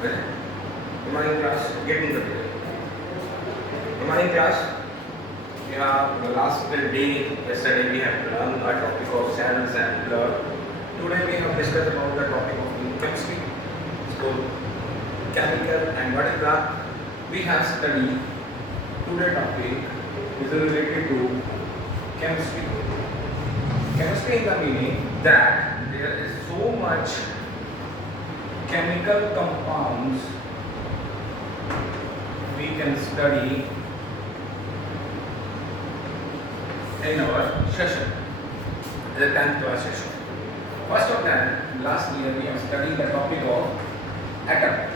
Well, good morning class. Get into the day. Good morning class. Yeah, the last day yesterday we have learned a topic of cells and blood. Today we have discussed about the topic of chemistry. So chemical and what is that? We have studied today topic is related to chemistry. Chemistry in the meaning that there is so much chemical compounds we can study in our session, the 10th class session. First of them, last year we have studied the topic of atom.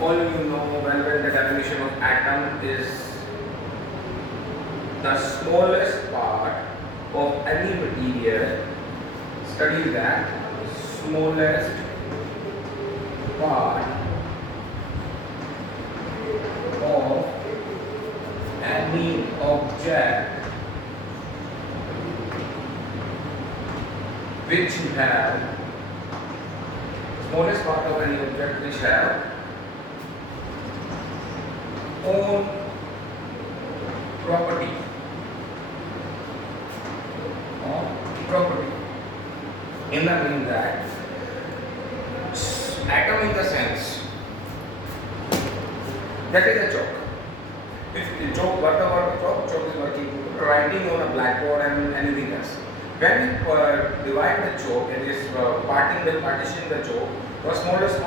All you know well the definition of atom is the smallest part of any material. Study that smallest part of any object which have smallest part of any object which have own property in the meaning that atom in the sense that is a chalk. If the chalk, whatever chalk is working, writing on a blackboard and anything else. When you divide the chalk and is partition the chalk, the smallest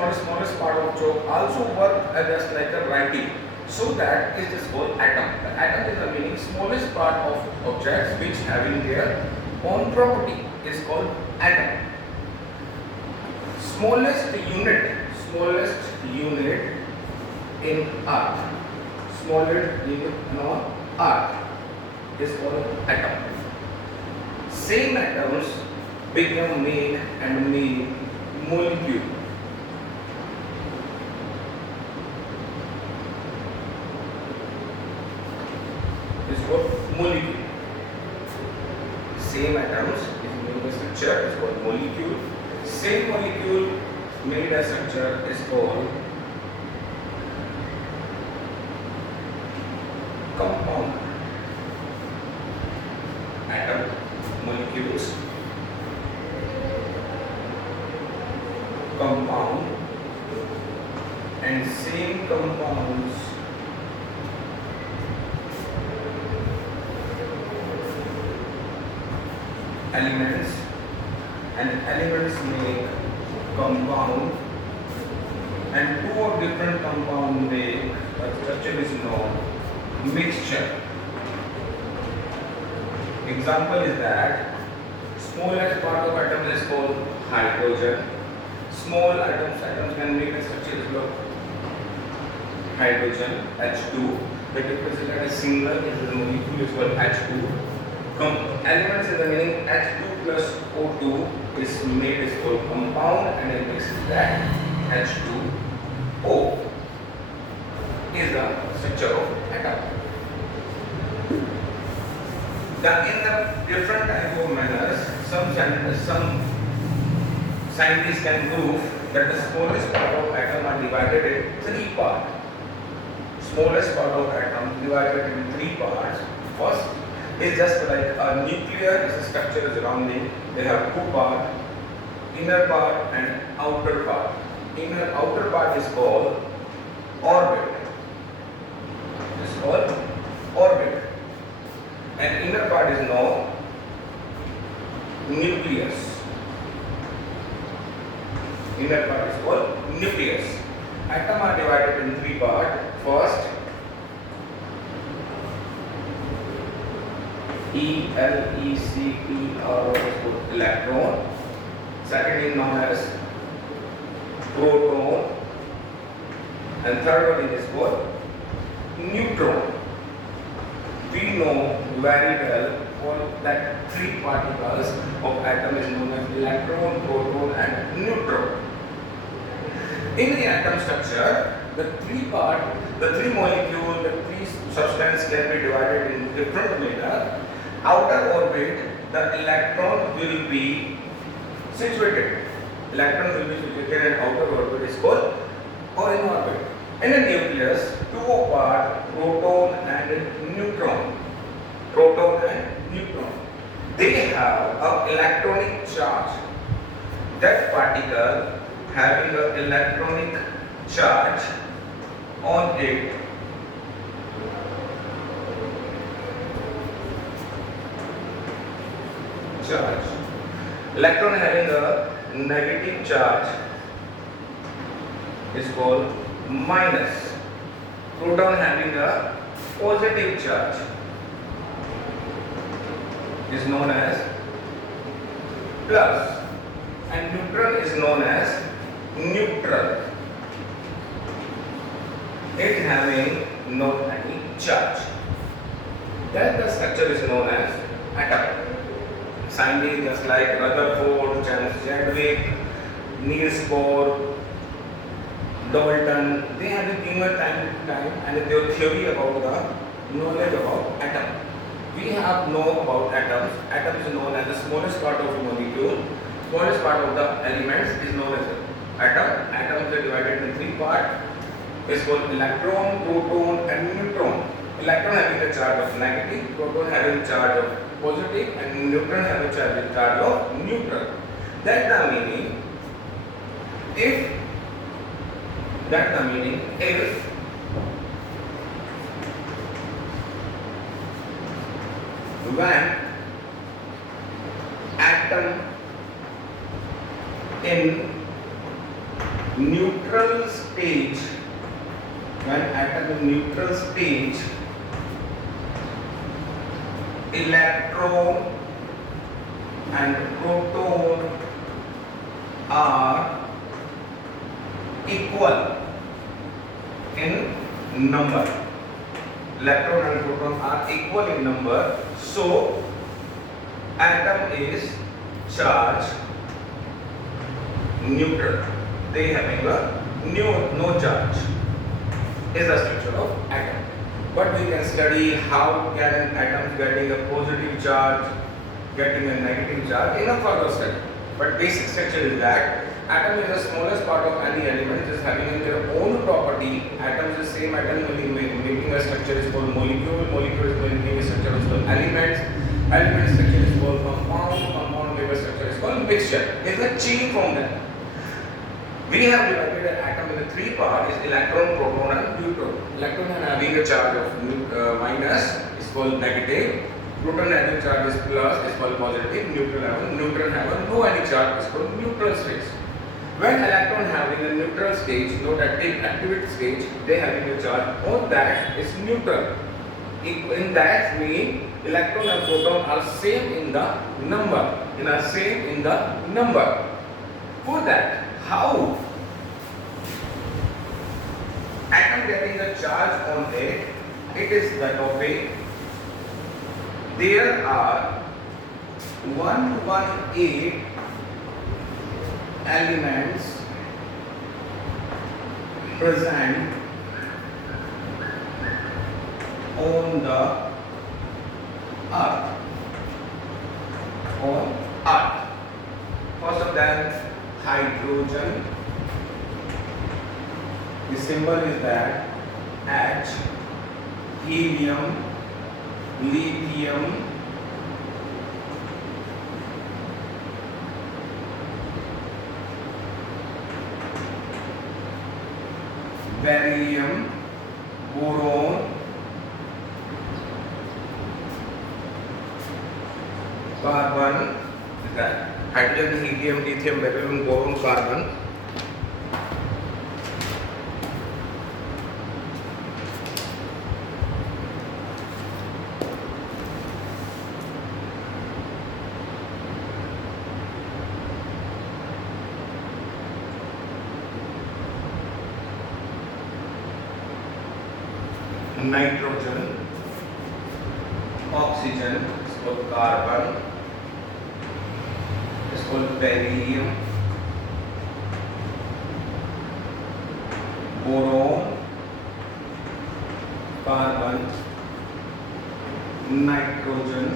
part of chalk also work just like a writing. So that is this whole atom. The atom is the meaning smallest part of objects which having their own property is called atom. Smallest unit in earth. Smallest unit on earth is called atom. Same atoms become made molecule. Is called molecule. Same atoms is made a structure is called molecule. Same molecule made a structure is called compound. Atom, molecules, compound, and same compounds elements, and elements make compound, and two or different compound make a structure is known mixture. Example is that smallest part of atom is called hydrogen. Small atoms can make a structure is called hydrogen H2. The difference is that a single is the molecule is called H2. Elements in the meaning H2 plus O2 is made is called compound, and it makes that H2O is the structure of atom. In the different type of manners, some scientists can prove that the smallest part of atom are divided in three parts. Smallest part of atom divided in three parts. First is just like a nuclear is a structure surrounding. They have two parts, inner part and outer part. Outer part is called orbit. It's called orbit. And inner part is known nucleus. Inner part is called nucleus. Atom are divided in three parts. First, Electron is called electron. Second is known as proton. And third one is called neutron. We know very well all that three particles of atom is known as electron, proton and neutron. In the atom structure, the three molecule, the three substance can be divided in different manner. Outer orbit, the electron will be situated. electron will be situated in outer orbit is called or in orbit. In a nucleus, two are proton and neutron. Proton and neutron. They have an electronic charge. That particle having an electronic charge on it electron having a negative charge is called minus. Proton having a positive charge is known as plus, and neutron is known as neutral. It having no any charge. Then the structure is known as atom. Scientists just like Rutherford, James Chadwick, Niels Bohr, Dalton, they have been given time to time and their theory about the knowledge about atom. We have know about atoms. Atom is known as the smallest part of a molecule. Smallest part of the elements is known as atom. Atoms are divided into three parts. It's called electron, proton and neutron. Electron having a charge of negative, proton having charge of positive and neutron having charge of neutral. That's the meaning. If when atom in neutral stage, electron and proton are equal in number. Electron and proton are equal in number, so atom is charged neutral. They having a no charge is the structure of atom. But we can study how can atoms getting a positive charge, getting a negative charge in a further study. But basic structure is that atom is the smallest part of any element, is having their own property. Atoms is same atom making a structure is called molecule. Molecule is making a structure is called elements. Element structure is called compound. Compound making a structure is called mixture. It's a chain from that. We have divided an atom into three parts: is electron, proton, and neutron. Electron having a charge of minus is called negative. Proton having charge is plus is called positive. Neutron have no any charge is called neutral stage. When electron having a neutral stage, not activate stage, they having a charge on that is neutral. In that mean electron and proton are same in the number. For that, how atom getting a charge on it? It is that way. There are 118 elements present on the earth. First of them, hydrogen. The symbol is that H, helium, lithium, beryllium, boron, carbon, is that hydrogen, helium, lithium, beryllium, boron, carbon. Nitrogen, oxygen is called carbon, is called beryllium, boron, carbon, nitrogen,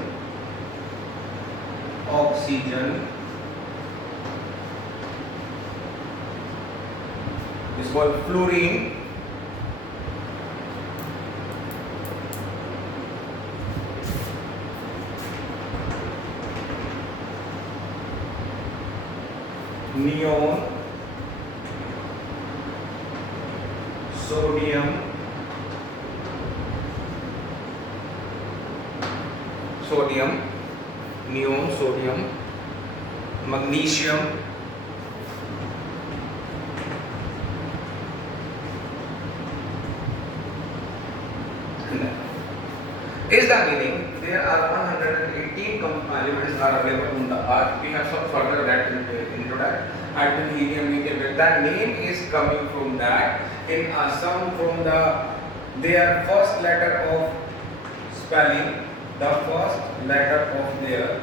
oxygen, is called fluorine. Neon, sodium, neon, sodium, magnesium, is the meaning there are 118 elements are available on the earth. We have some further that into that. Hydrogen, helium, lithium. The name is coming from that. In some from their first letter of spelling, the first letter of their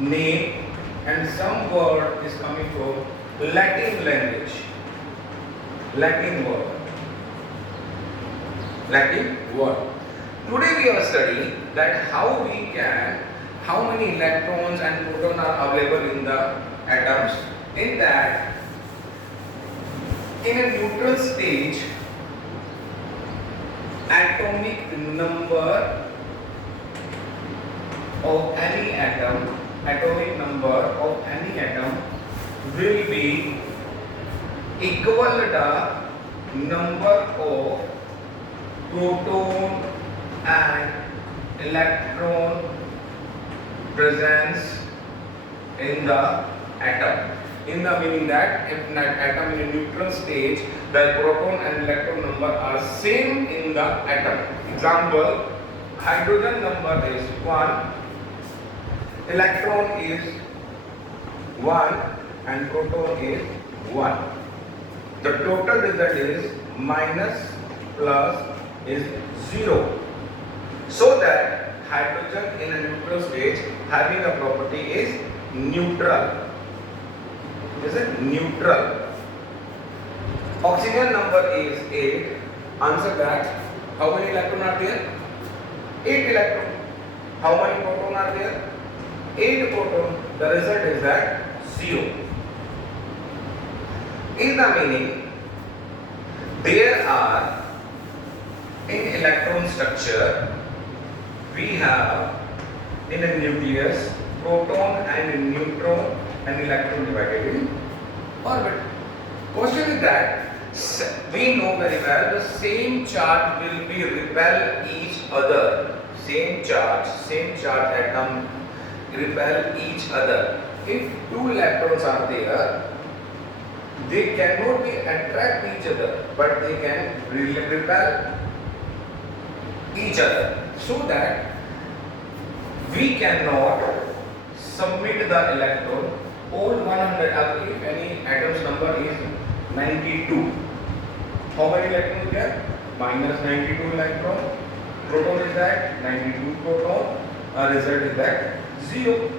name, and some word is coming from Latin language. Latin word. Today we are studying that how many electrons and protons are available in the atoms. In that, in a neutral stage, atomic number of any atom will be equal to the number of proton and electron presence in the atom. In the meaning that if an atom in a neutral stage, the proton and electron number are same in the atom. Example, hydrogen number is 1, electron is 1 and proton is 1. The total result is minus plus is 0. So that hydrogen in a neutral stage having a property is neutral. Is it neutral? Oxygen number is 8. Answer that. How many electrons are there? 8 electrons. How many protons are there? 8 protons. The result is that 0. In the meaning, there are in electron structure, we have in a nucleus proton and neutron and electron divided in orbit. Question is that we know very well the same charge will be repel each other. Same charge atom repel each other. If 2 electrons are there, they cannot be attract each other, but they can repel each other. So that we cannot submit the electron all 100. If any atom's number is 92, how many electrons there? Minus 92 electron. Proton is that 92 proton. Result is that 0.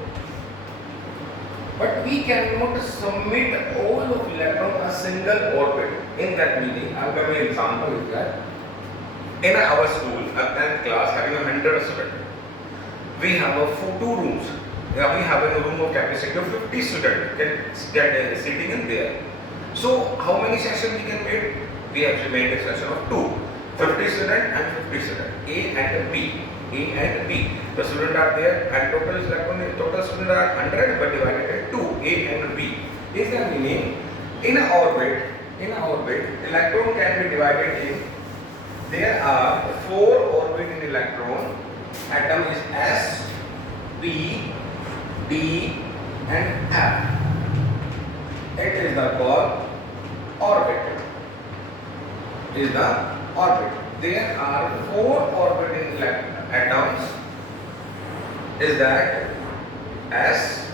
But we cannot submit all of electron a single orbit. In that meaning, I will give an example is that in our school, a 10th class having 100 students, we have 2 rooms. We have a room of capacity of 50 students can sitting in there. So how many sessions we can make? We have to make a session of 2. 50 students and 50 students. A and B. The students are there and total students are 100 but divided into 2. A and B. Is the meaning in an orbit, electron can be divided in. There are 4 orbits in electron. Atom is S, P, D and F. It is the called orbit. There are 4 orbits in atoms. Is that S,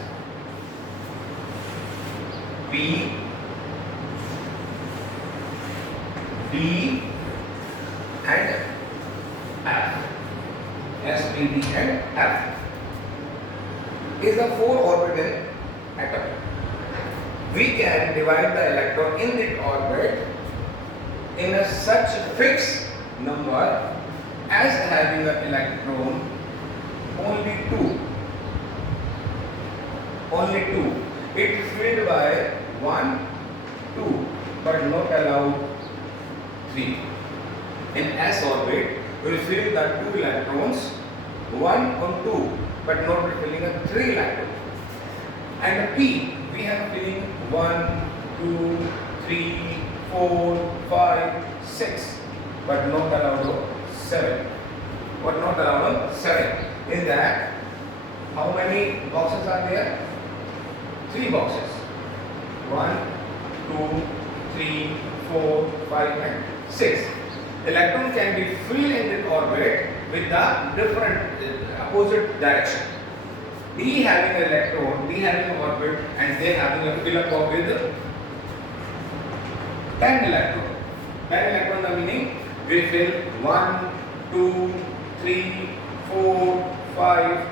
P, D and F. S, P, D and F is the 4 orbital atom. We can divide the electron in the orbit in a such fixed number as having an electron only 2. It is filled by 1, 2, but not allowed 3. In s orbit, we will fill the 2 electrons, 1 on 2, but not filling a 3 electron. And p, we have filling 1, 2, 3, 4, 5, 6, but not allowed 7. But not allowed 7. In that, how many boxes are there? 3 boxes. 1, 2, 3, 4, 5 and 6. Electron can be filled in the orbit with the different opposite direction. D having an electron, D having an orbit, and they having a fill up with 10 electron. 10 electron, the meaning we fill 1, 2, 3, 4, 5,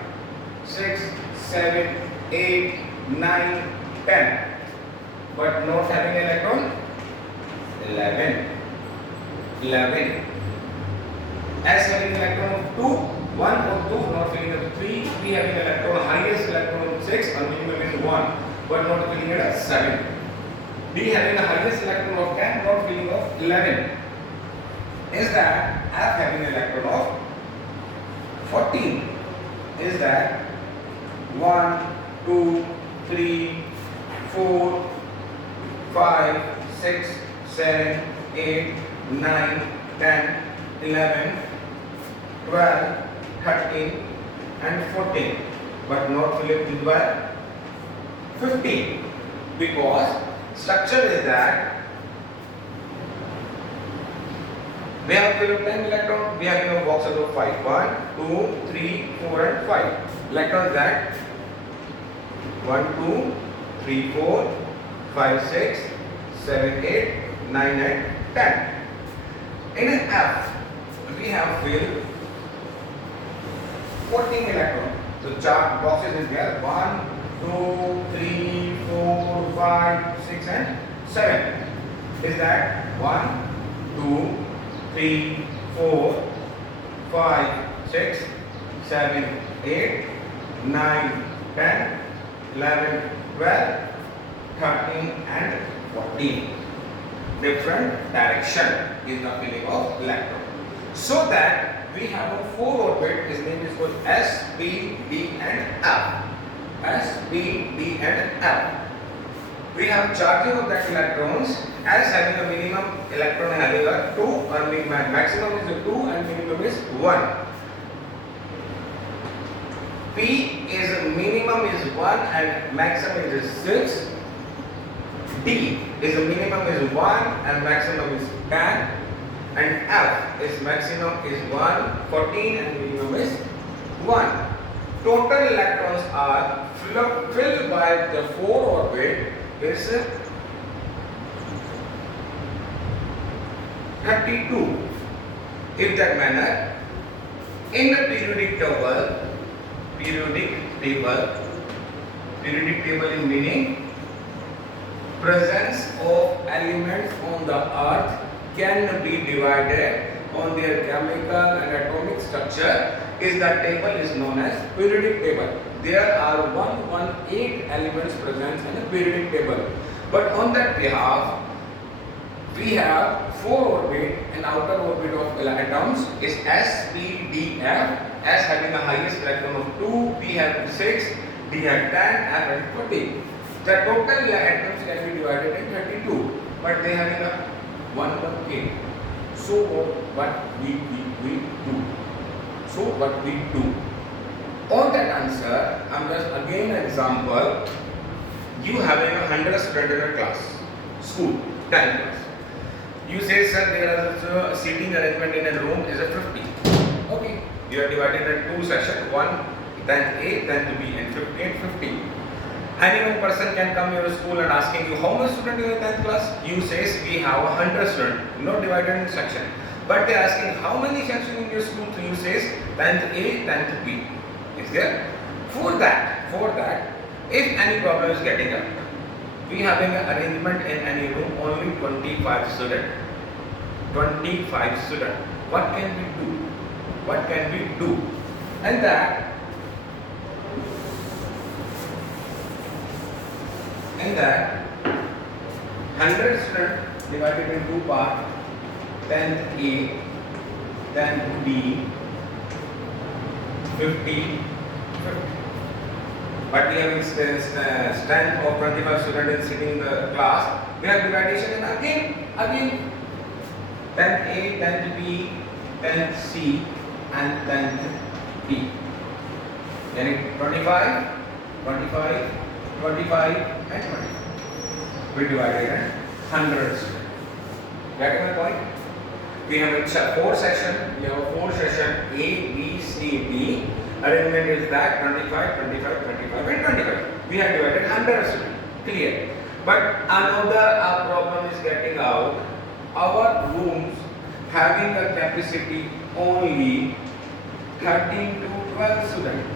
6, 7, 8, 9, 10. But not having an electron, 11. 11. S having an electron of 2, 1 or 2, not filling up 3. We having an electron, highest electron of 6, or minimum is 1, but not filling it as 7. D having the highest electron of 10, not filling of 11. Is that F having an electron of 14? Is that 1, 2, 3, 4, 5, 6, 7, 8, 9, 10, 11, 12, 13 and 14, but not filled by 15, because structure is that we have filled 10 electrons, we have no boxes of 5, 1, 2, 3, 4 and 5. Electrons that 1, 2, 3, 4, 5, 6, 7, 8, 9 and 10. In an F, we have filled 14 electrons. So chart boxes is there 1, 2, 3, 4, 5, 6 and 7. Is that 1, 2, 3, 4, 5, 6, 7, 8, 9, 10, 11, 12, 13 and 14. Different direction is the filling of electron. So that we have a 4 orbit, his name is called S, P, D and F. S, P, D and F. We have charging of that electrons as having a minimum electron having a 2, or maximum is a 2 and minimum is 1. P is minimum is 1 and maximum is 6. D is a minimum is 1 and maximum is 10. And F is maximum is 1, 14 and minimum is 1. Total electrons are filled by the 4 orbit is 32. In that manner, in the periodic table is meaning presence of elements on the earth can be divided on their chemical and atomic structure. Is that table is known as periodic table. There are 118 elements present in a periodic table. But on that behalf, we have 4 orbit and outer orbit of atoms is S, P, D, F. S having the highest electron of 2, P having 6, D have 10, F having 14. The total atoms can be divided in 32, but they having a 118. So what we do? So what we do? On that answer, I'm just again an example. You having 100 students in a class, school, 10 class. You say, sir, there is a seating arrangement in a room is a 50. Okay. You are divided in 2 sections, one then A, then B, and 50 and 50. Any one person can come to your school and asking you how much student in your 10th class. You says we have 100 students, not divided in section. But they are asking how many sections in your school. So you says 10th A, 10th B. Is there? For that, if any problem is getting up, we having an arrangement in any room only 25 students. 25 students. What can we do? What can we do? And that. In that 100 students divided in 2 parts, 10th A, 10th B, 50, 50. But we have strength of 25 students sitting in the class. We have division and again 10th A, 10th B, 10th C and 10th D. Yani 25, 25, 25 and 25. We divided in 100 students. Get my point? We have a 4 section. We have a 4 section A, B, C, D. Arrangement is that 25, 25, 25 and 25. We have divided 100 students. Clear. But another problem is getting out. Our rooms having a capacity only 13 to 12 students.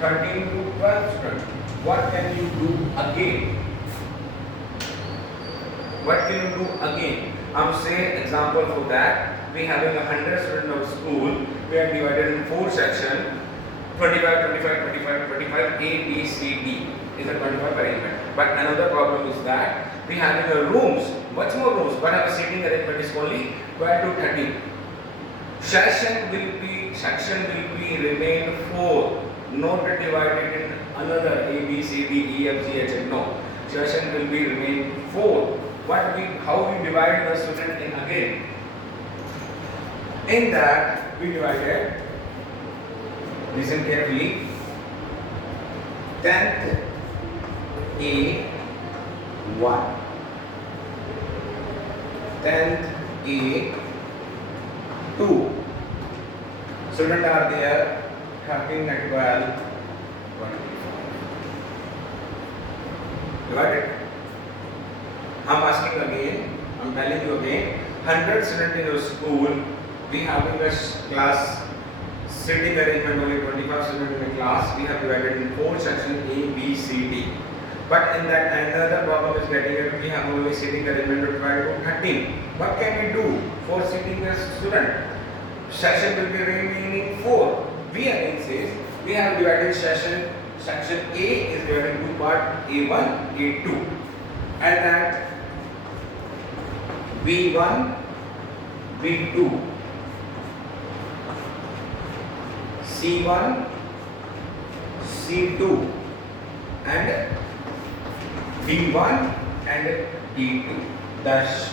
13 to 12 students. What can you do again? What can you do again? I'm saying example for that. We having 100 students of school. We are divided in 4 sections. 25, 25, 25, 25. A, B, C, D is a 25 arrangement. But another problem is that we having a rooms, much more rooms, but our seating arrangement is only 12 to 13. Section will be remain 4, not divided in another A, B, C, D, E, F, G, H. No, section will be remain 4. How we divide the student in again? In that we divided. Listen carefully. 10th A 1. 10th A 2. Students are there 13 and 12. 24. Divided. I'm asking again, I'm telling you again, 100 students in your school, we having a class sitting arrangement only 25 students in a class, we have divided in 4 sections A, B, C, D. But in that another problem is getting it, we have only sitting arrangement of 12 to 13. What can we do for sitting a student? Section will be remaining 4. We again says, we have divided section A is divided into part A1, A2. And that B1, B2, C1, C2 and D1 and D2. Thus,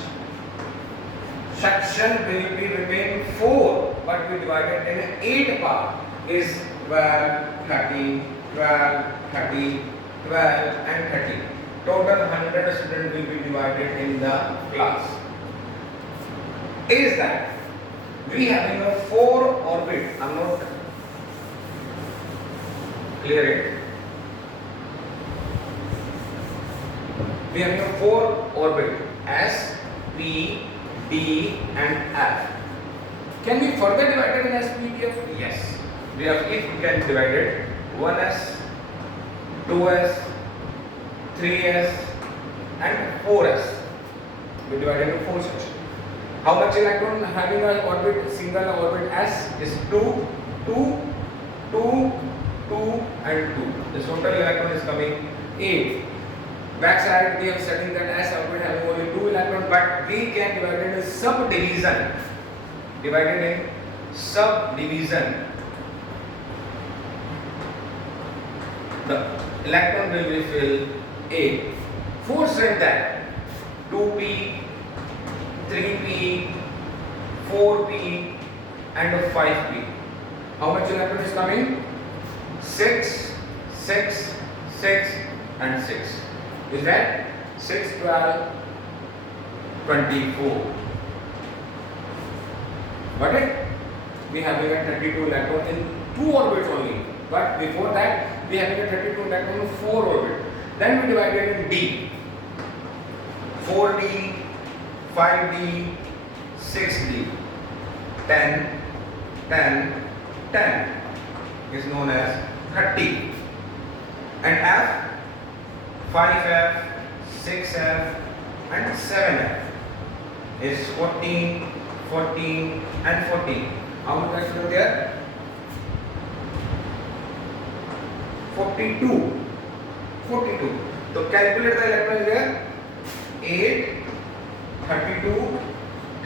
section will be remain 4, but we divided in 8 part is 12, 13, 12, 13, 12 and 13. Total 100 students will be divided in the class. Is that we having a 4 orbit? I'm not clear it. We having a 4 orbit S, P, D and F. Can we further divide it in S, P, D, F? Yes. We have, if we can divide it 1S, 2S, 3S and 4S. We divide into 4 sections. How much electron having an orbit, single orbit S is 2, 2, 2, 2 and 2. The total electron is coming 8. Back side we are setting that S orbit having only 2 electrons, but we can divide it in subdivision. Divided in subdivision. The electron will be filled 8. 4 strength that 2p, 3p, 4p and 5p. How much electron is coming? 6, 6, 6 and 6. Is that 6, 12, 24. Got it? We have a 32 electron in 2 orbits only. But before that, we have a 32 electron in 4 orbits. Then we divided in D. 4D, 5D, 6D, 10, 10, 10 is known as 30. And F, 5F, 6F and 7F is 14, 14 and 14. How much electrons are there? 42. 42. So calculate the electrons there. 8, 32,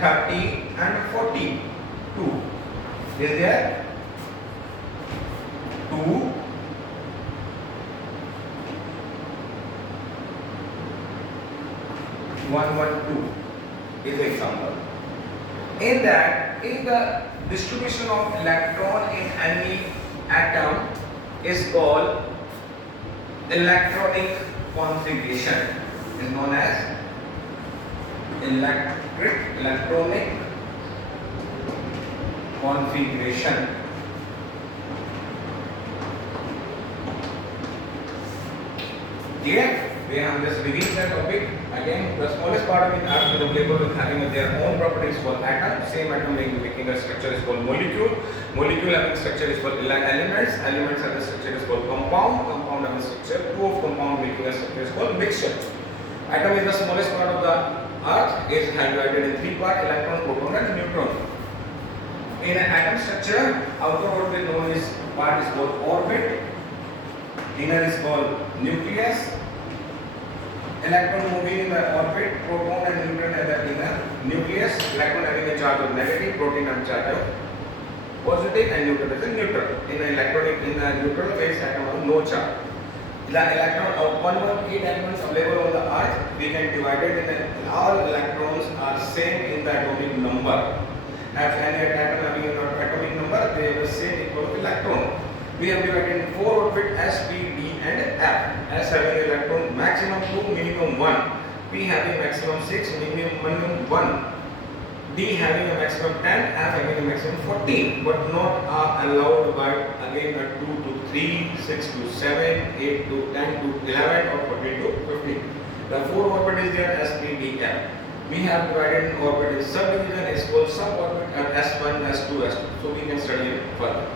30 and 42. Is there 2, 1, 1, 2 is the example. In that, in the distribution of electron in any atom is called electronic configuration, is known as electronic configuration. Here we have just reviewed the topic again. The smallest part of the earth is available with having their own properties called atom. Same atom making a structure is called molecule. Molecule having structure is called elements. Elements having structure is called compound. Compound having structure. Two of compound making a structure is called mixture. Atom is the smallest part of the earth. Is divided in three parts: electron, proton, and neutron. In an atom structure, outer orbit known as part is called orbit. Inner is called nucleus. Electron moving in the orbit, proton and neutron at the inner nucleus. Electron having a charge of negative, proton having charge of positive, and neutron is a neutral. In the neutral phase, atom has no charge. The electron of 118 atoms available on the earth, we can divide it in all electrons are same in the atomic number. As any atom having an atomic number, they have the same equal to electron. We have divided in 4 orbit S, P, D and F. S having electron maximum 2, minimum 1. P having maximum 6, minimum 1. D having a maximum 10, F having a maximum 14. But not are allowed by again 2 to 3, 6 to 7, 8 to 10 to 11 or 14 to 15. The 4 orbit is there S, P, D, F. We have divided in orbit in subdivision is called suborbit and S1, S2, S2. So we can study it further.